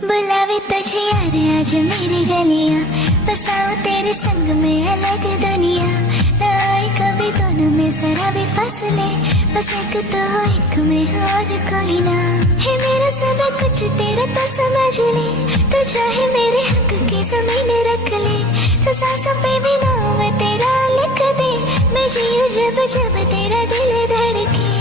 बुलावे तुझे यार आज मेरी गलियां, बसाऊं तेरे संग में अलग दुनिया। न आए कभी दोनों में जरा भी फासले, बस एक तो हो एक में हो और कोई ना। है मेरा सब कुछ तेरा तो समझ ले, तू चाहे मेरे हक की जमीन रख ले। तो सांसों पे भी नाम तेरा लिख दे, मैं जीऊं जब जब तेरा दिल धड़के।